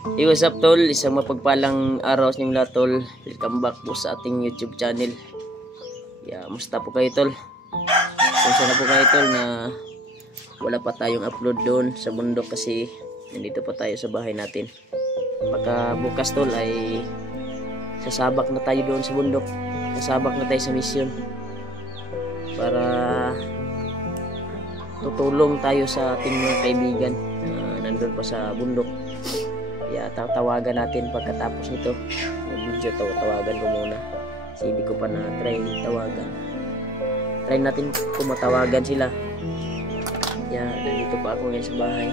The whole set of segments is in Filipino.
Hey, what's up tol? Isang mapagpalang araw sa inyong lahat tol. Welcome back po sa ating YouTube channel. Musta po kayo tol? Kung na po kayo tol na wala pa tayong upload doon sa bundok kasi nandito pa tayo sa bahay natin. Baka bukas tol ay sasabak na tayo doon sa bundok. Sasabak na tayo sa mission para tutulong tayo sa ating mga kaibigan na nandun pa sa bundok. Tatawagan natin pagkatapos nito video. Tawagan ko muna kasi hindi ko pa na-try tawagan. Try natin kung matawagan sila. Nandito pa ako ngayon sa bahay.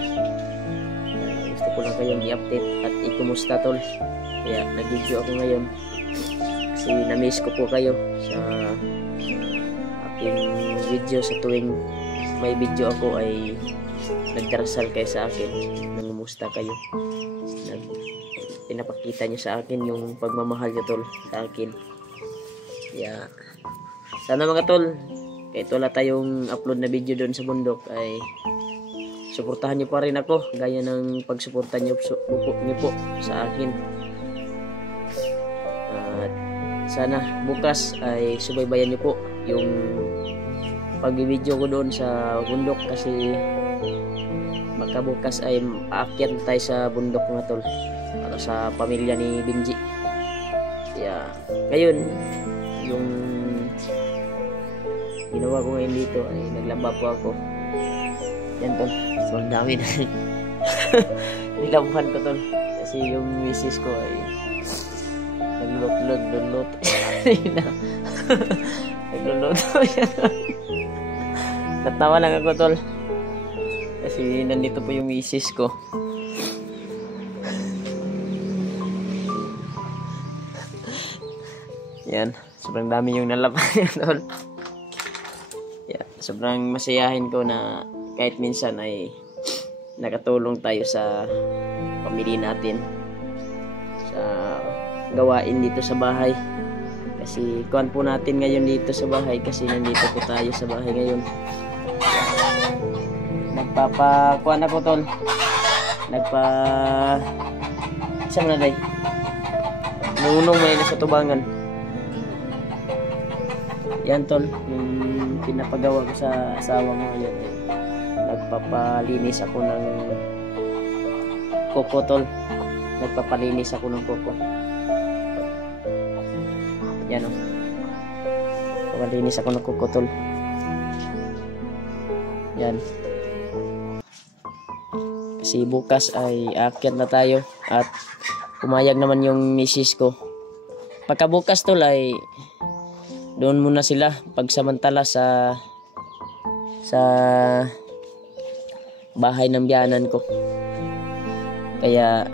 Gusto ko lang kayong i-update at i-kumusta tol. Kaya nag-video ako ngayon kasi na-miss ko po kayo sa aking video. Sa tuwing may video ako ay nagdarasal kayo sa akin, nangumusta kayo, pinapakita nyo sa akin yung pagmamahal nyo tol sa akin. Sana mga tol, kahit wala tayong upload na video doon sa bundok ay suportahan nyo pa rin ako gaya ng pagsuporta nyo po sa akin. At sana bukas ay subaybayan nyo po yung pag-video ko doon sa bundok kasi baka bukas ay aakyat tayo sa bundok mga tol para sa pamilya ni Benji. Ngayon yung ginawa ko ngayon dito ay naglaba po ako. Yan tol, so ang dami na nilabuhan ko tol kasi yung misis ko ay naglulot nagluluto yan. Natawa lang ako tol kasi nandito po yung misis ko. Yan, sobrang dami yung nalaban yan tol. Sobrang masayahin ko na kahit minsan ay nakatulong tayo sa pamilya natin sa gawain dito sa bahay. Kasi kuhan po natin ngayon dito sa bahay kasi nandito po tayo sa bahay ngayon. Nagpapakuan ako tol. Isa mo na day. Nunong may nasa tubangan. Yan tol, yung pinapagawa ko sa asawa ko ngayon. Nagpapalinis ako ng koko tol. Nagpapalinis ako ng koko. Yan o. Palinis ako ng koko tol. Yan. Kasi bukas ay aakyat na tayo at pumayag naman yung misis ko. Pagkabukas tol ay doon muna sila pagsamantala sa bahay ng biyanan ko. Kaya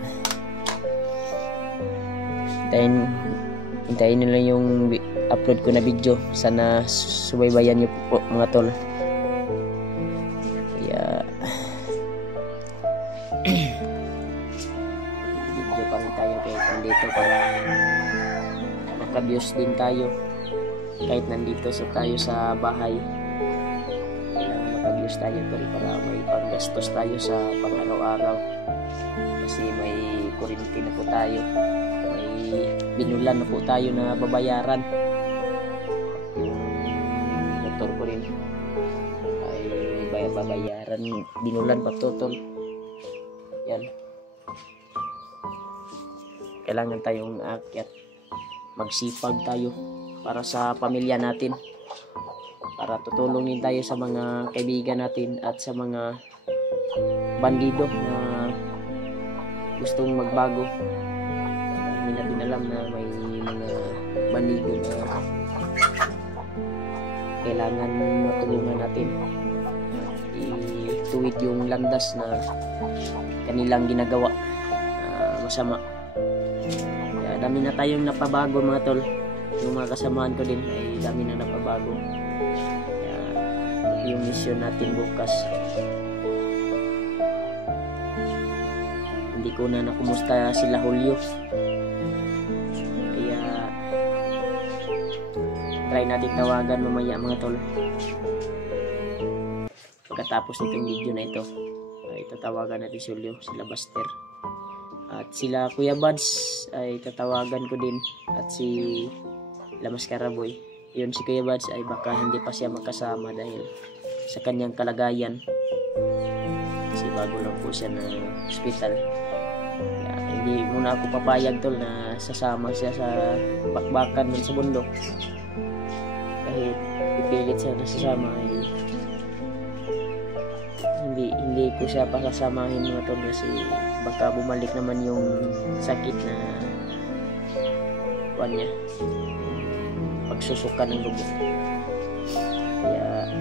hintayin nila yung upload ko na video. Sana subaybayan niyo po mga tol. Video pa rin tayo kahit nandito para maka-views din tayo kahit nandito tayo sa bahay. Kailangan maka-views tayo para may panggastos tayo sa pang-araw-araw kasi may kuryente na po tayo, may binulan na po tayo na babayaran. Yung motor ko rin ay babayaran, binulan pa tol. Yan, kailangan tayong aakyat, magsipag tayo para sa pamilya natin, para tutulungin tayo sa mga kaibigan natin at sa mga bandido na gustong magbago. Hindi natin alam na may mga bandido na kailangan matulungan natin ituwid yung landas na kanilang ginagawa masama. Dami na tayong napabago mga tol. Yung mga kasamaan ko din ay dami na napabago. Yung mission natin bukas, hindi ko na nakumusta sila Julio. Kaya try natin tawagan mamaya mga tol. Pagkatapos nitong video na ito ay tatawagan natin si Julio, sila Buster. At sila Kuya Buds ay tatawagan ko din. At si Lamas Karaboy. Yun, si Kuya Buds ay baka hindi pa siya makasama dahil sa kanyang kalagayan. Kasi bago lang po siya na hospital. Kaya hindi muna ako papayag tol na sasama siya sa bakbakan dun sa bundok. Kahit ipilit siya na sasama ay hindi ko siya pasasamahin mga tol kasi baka bumalik naman yung sakit na kuwan niya, pagsusuka ng dugo. Kaya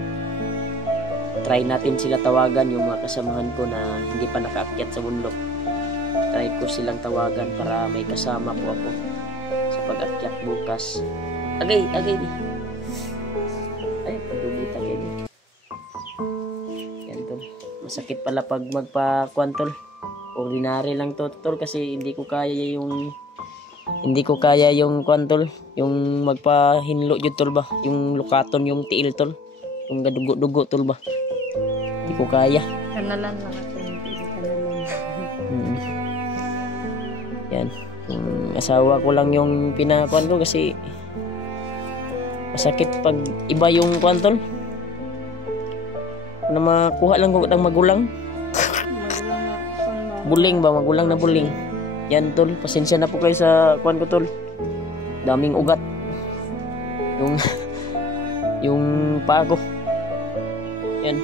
try natin sila tawagan, yung mga kasamahan ko na hindi pa nakaakyat sa bundok. Try ko silang tawagan para may kasama po ako sa pag-akyat bukas. Agay di. Ay, pagdugita kayo di. Yan tol. Masakit pala pag magpa-kuwan tol. Ordinary lang to tol kasi hindi ko kaya yung kuwan tol. Yung magpa-hinlo yun tol ba. Yung lukaton, yung tiil tol. Yung gadugo-dugo tol ba. Hindi ko kaya. Kanalan lang ako. Yan. Yung asawa ko lang yung pinakuan ko kasi masakit pag iba yung kuwan tol. Na makuha lang ko ng magulang. Buling ba? Magulang na buling. Yan tol. Pasensya na po kayo sa kuwan ko tol. Daming ugat. Yung paa ko. Yan.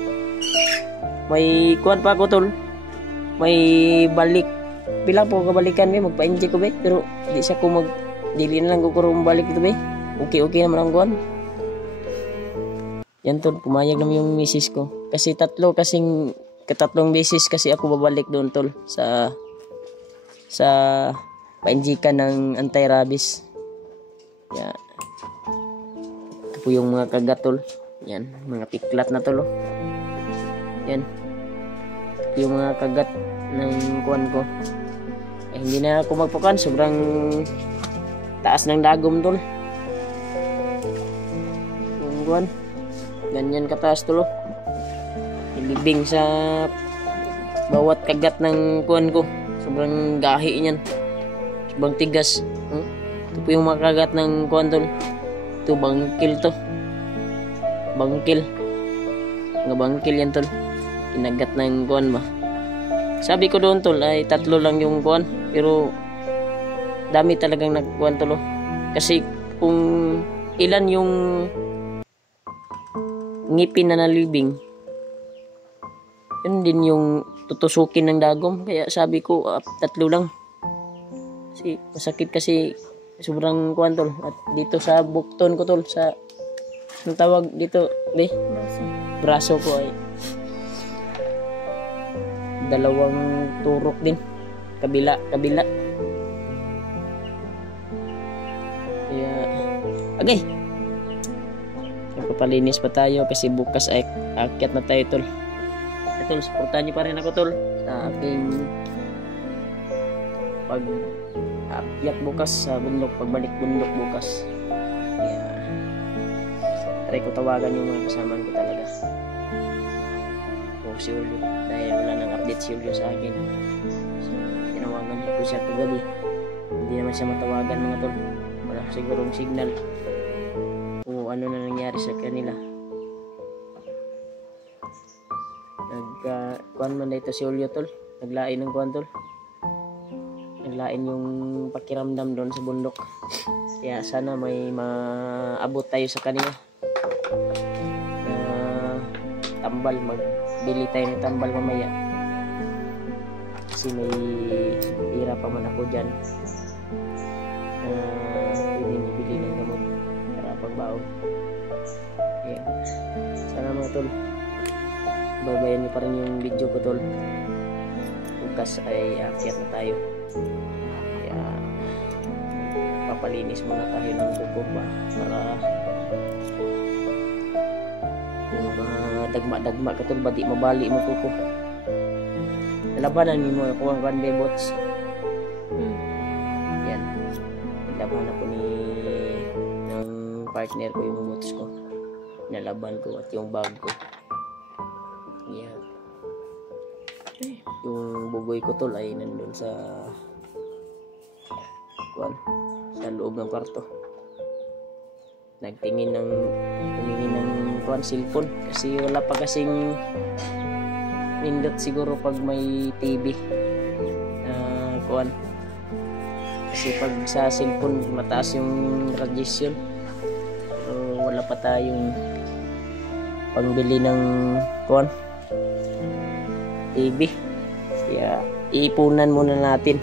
May kuwan pa ako tol. May balik. Pila po kabalikan be. Magpa-inject ko be. Pero di siya ko dili na lang ko kurong balik ito be. Okay naman ang kuwan. Yan tol. Pumayag naman yung misis ko. Kasi katatlong beses kasi ako babalik doon tol sa painjikan ng anti-rabies. Yan. Ito po yung mga kagat tol. Yan, mga piklat na tol. Yan. Ito yung mga kagat ng kuwan ko. Hindi na ako magpukan, sobrang taas ng dagom tol. Yung kuwan. Ganyan kataas tol. Ibibing sa bawat kagat ng kuwan ko. Sobrang gahi niyan. Sobrang tigas. Ito po yung mga kagat ng kuwan tol. Ito bangkil to. Bangkil. Mga bangkil yan tol. Kinagat ng kuwan ba. Sabi ko doon tol ay 3 lang yung kuwan. Pero dami talagang nagkuwan tol. Kasi kung ilan yung ngipin na nalibing, yun din yung tutusukin ng dagom. Kaya sabi ko 3 lang. Kasi masakit kasi sobrang kuwan tol. At dito sa bukton ko tol, sa ang tawag dito be, braso ko ay 2 turok din. Kabila. Kaya agay. Magpapalinis pa tayo kasi bukas ay akyat na tayo tol. Tol, supportahan niyo pa rin ako tol sa aking pag-akyat bukas sa bundok, pagbalik bundok bukas. Kaya try ko tawagan yung mga kasamaan ko talaga. O si Julio, dahil wala nang update si Julio sa akin. So, tinawagan ko siya kagabi. Hindi naman siya matawagan mga tol. Wala sigurong signal. O ano na nangyari sa kanila. Kuan man dito si Julio tol. Naglain ng kuan tol. Naglain yung pakiramdam doon sa bundok. Kaya sana may maabot tayo sa kanila. Tambal, magbili tayo ng tambal mamaya. Kasi may hira pa man ako dyan. Pwede nibili ng gamot para pagbaon. Kaya sana mga tol, babayan niyo pa rin yung video ko tol. Bukas ay akyat na tayo. Kaya papalinis muna tayo ng kuko pa para yung mga dagma-dagma ka tol ba di mabali mo kuko. Labanan mo ako ang van bebots. Yan. Laban ako ng partner ko yung boots ko. Nalaban ko at yung bag ko. Yeah. Yung bugoy tinutukoy ko tol ay nandun sa loob ng kwarto. Tumingin ng cellphone kasi wala pa kasing nindot siguro pag may TV kasi pag sa cellphone mataas yung radiation, so wala pa tayong pangbili ng TV, kaya iipunan muna natin.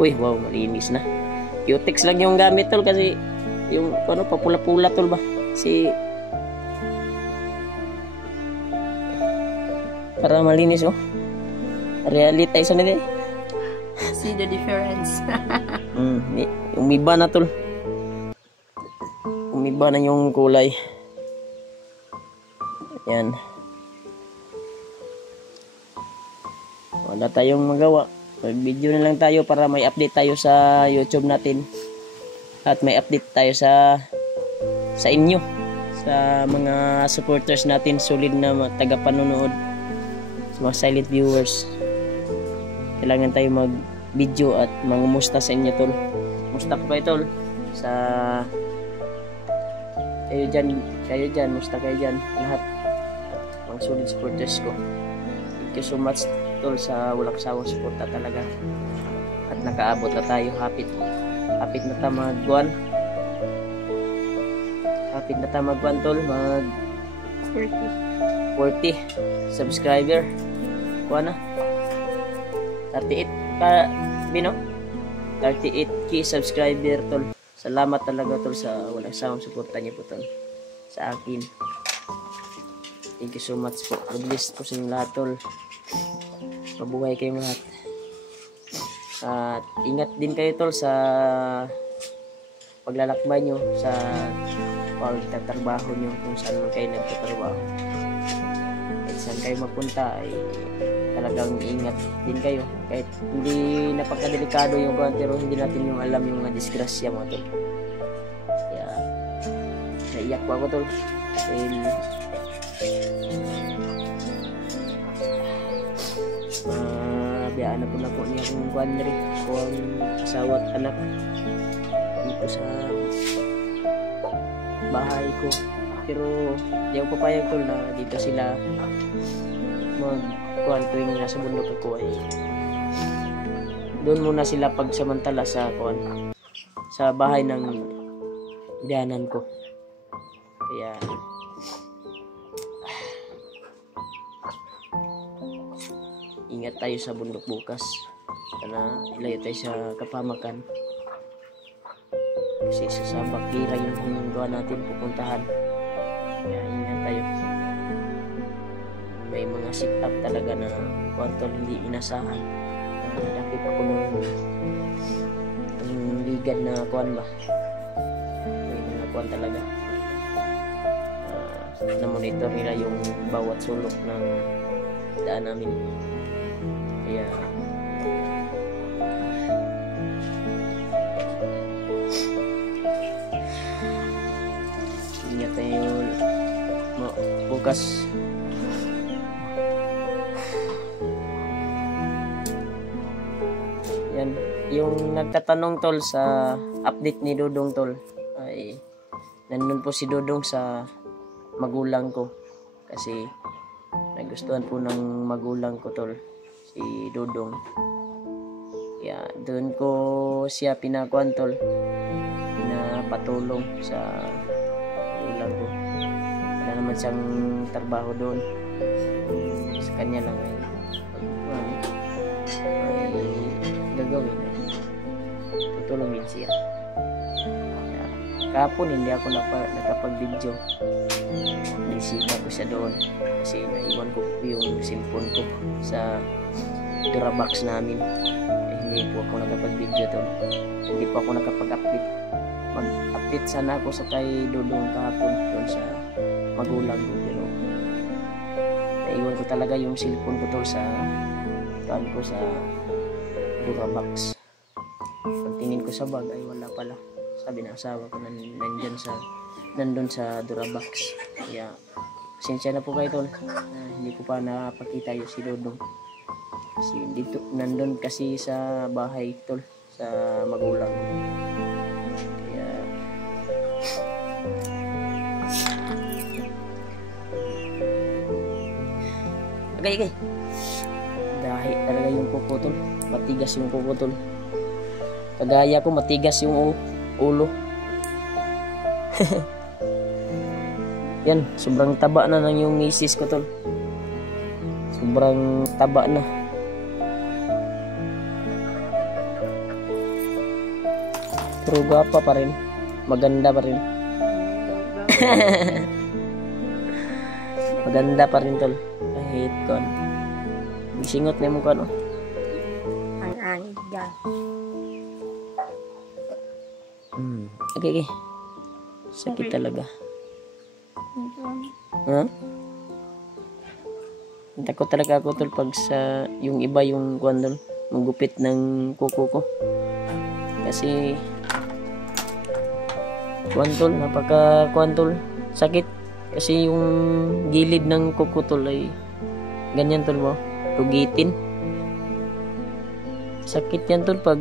Uy, wow, malinis na. Cutex lang yung gamit tol kasi yung papula-pula tol ba para malinis realita isa nito. See the difference. Umiba na tol, umiba na yung kulay. Yan, wala tayong magawa, mag-video na lang tayo para may update tayo sa YouTube natin at may update tayo sa inyo, sa mga supporters natin, solid na taga-panonood, sa mga silent viewers. Kailangan tayo mag-video at mangumusta sa inyo tol. Musta po kayo tol sa kayo dyan, musta kayo dyan lahat, mga solid supporters ko. Thank you so much tol sa walang sawang suporta talaga, at nakaabot na tayo, hapit na tayo magbuwan tol, mag 40 subscriber, 38 38k subscriber tol. Salamat talaga tol sa walang sawang suporta niyo po tol sa akin. Thank you so much po. God bless po sa inyo lahat tol. Mabuhay kayong lahat. At ingat din kayo tol sa paglalakbay nyo, sa pagtatrabaho nyo, kung saan man kayo nagtatrabaho. At saan kayo mapunta ay talagang ingat din kayo. Kahit hindi napakadelikado yung pero hindi natin yung alam yung mga disgrasya mga tol. Kaya naiyak po ako tol. Dahil biyaan na po niya kung kuwanri ko ang asawa at anak dito sa bahay ko, pero di ako papayag tol na dito sila magkuhan tuwing nasa bundok ako, ay doon muna sila pagsamantala sa kuhan sa bahay ng biyanan ko. Kaya ingat tayo sa bundok bukas, sana ilayo tayo sa kapamakan kasi sa bakira yung gawa natin pupuntahan. Kaya ingat tayo, may mga sit up talaga na kwarto hindi inasahan. Nakip ako ng ligad na kuwan ba, may mga kuwan talaga na monitor nila yung bawat sulok ng daan namin. Kaya ingat tayo bukas. Yan, yung nagtatanong tol sa update ni Dudong tol, ay nandun po si Dudong sa magulang ko kasi nagustuhan po ng magulang ko tol, si Dudong. Kaya doon ko siya pinakuan tol, pinapatulong sa magulang ko. Wala naman siyang trabaho doon, sa kanya lang ay gagawin, tutulungin siya. Kaya kahapon hindi ako nakapag-video, nisita ko siya doon kasi naiwan ko yung cellphone ko sa Durabox namin. Hindi po ako nakapag-video doon, hindi po ako nakapag-update. Mag-update sana ako sa kay Dudong kahapon doon sa magulang ko, pero naiwan ko talaga yung cellphone ko doon sa Durabox. Pagtingin ko sa bag ay wala pala, sabi ng asawa ko nandun sa Durabox. Kaya pasensya na po kayo tol, hindi ko pa napakita yung si Dudong. Kasi dito, nandun kasi sa bahay tol, sa magulang. Kaya okay. Dahil talaga yung kuko tol. Matigas yung kuko tol. Kagaya ko, matigas yung ulo. Yan, sobrang taba na ng yung misis ko tol. Sobrang taba na. Pero gwapa pa rin. Maganda pa rin. Maganda pa rin tol. Kahit kon. Singot na mo kon. Ang angit dyan. Okay. Sakit talaga. Ha? Takot talaga ako tol pag sa yung iba yung kuwan tol, magupit ng kuko ko. Kasi kuwan tol, napaka kuwan tol, sakit. Kasi yung gilid ng kuko tol ay ganyan tol mo, tugitin. Sakit yan tol pag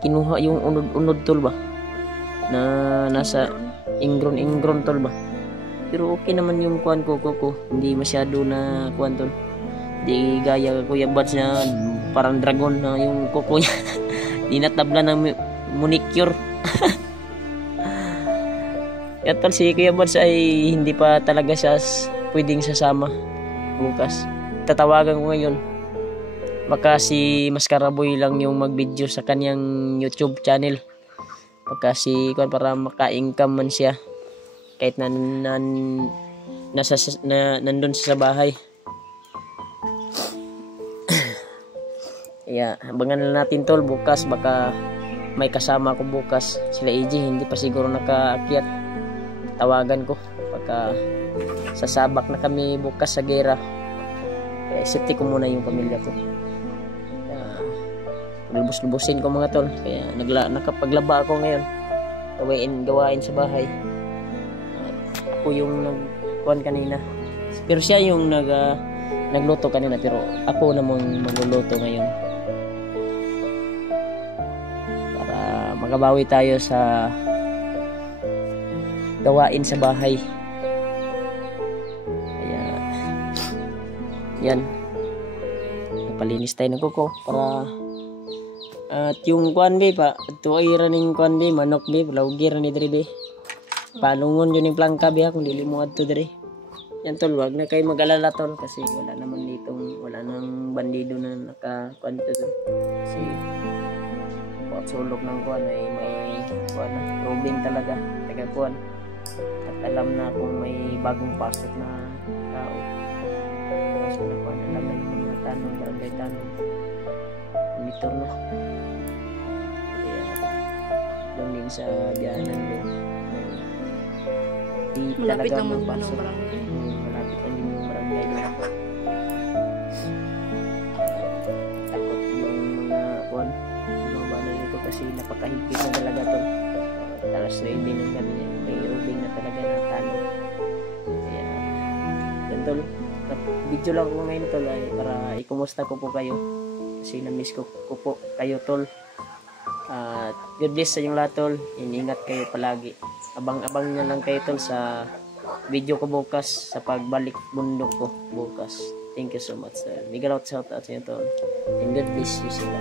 kinuha yung unod tol ba, na nasa ingron tol ba. Pero okay naman yung kuwan kuko ko, hindi masyado na kuwan tol. Di gaya Kuya Buds na parang dragon na yung kuko niya. Di natabla ng manicure. Kaya tol, si Kuya Buds ay hindi pa talaga siya pwedeng sasama bukas. Tatawagan ko ngayon. Baka si Mascaraboy lang yung mag-video sa kanyang YouTube channel. Baka si kuwan para maka-income man siya. Kahit nandun siya sa bahay. Kaya abangan na natin tol bukas, baka may kasama ko bukas. Sila AJ hindi pa siguro nakaakyat. Tawagan ko baka sasabak na kami bukas sa gera. Kaya isipti ko muna yung pamilya ko. Lubos-lubusin ko mga tol. Kaya nakapaglaba ako ngayon. Gawain sa bahay. Ako yung nagkuhan kanina. Pero siya yung nagluto kanina, pero ako namang magluluto ngayon. Makabawi tayo sa gawain sa bahay. Kaya yan, napalinis tayo ng kuko para at yung kuan be pa tuay running kuan be manok be lawgi ra ni diri be palungon yun yung plangka be kung dili mo adto diri. Yan tol, wag na kayo mag-alala tol kasi wala naman wala nang bandido na naka-kuan to tol. Kasi sulok ng kuan ay may kuan na probing talaga taga kuan, at alam na kung may bagong pasok na tao. Tapos na kuan, alam na ng mga tanong, barangay tanong, monitor na. Kaya doon din sa biyanan doon malapit lang mo ng barangay. Malapit lang din yung barangay doon. Takot yung mga kuan kasi napakahigpit na talaga to. Talas na ibig ng ganyan, may rubing na talaga na tanong. Kaya yan tol, video lang ko ngayon tol ay para ikumusta ko po kayo kasi na-miss ko po kayo tol. God bless sa inyong lahat tol, ingat kayo palagi. Abang-abang na lang kayo tol sa video ko bukas, sa pagbalik bundok ko bukas. Thank you so much tol. Big shout out sa inyo tol, and God bless you sila.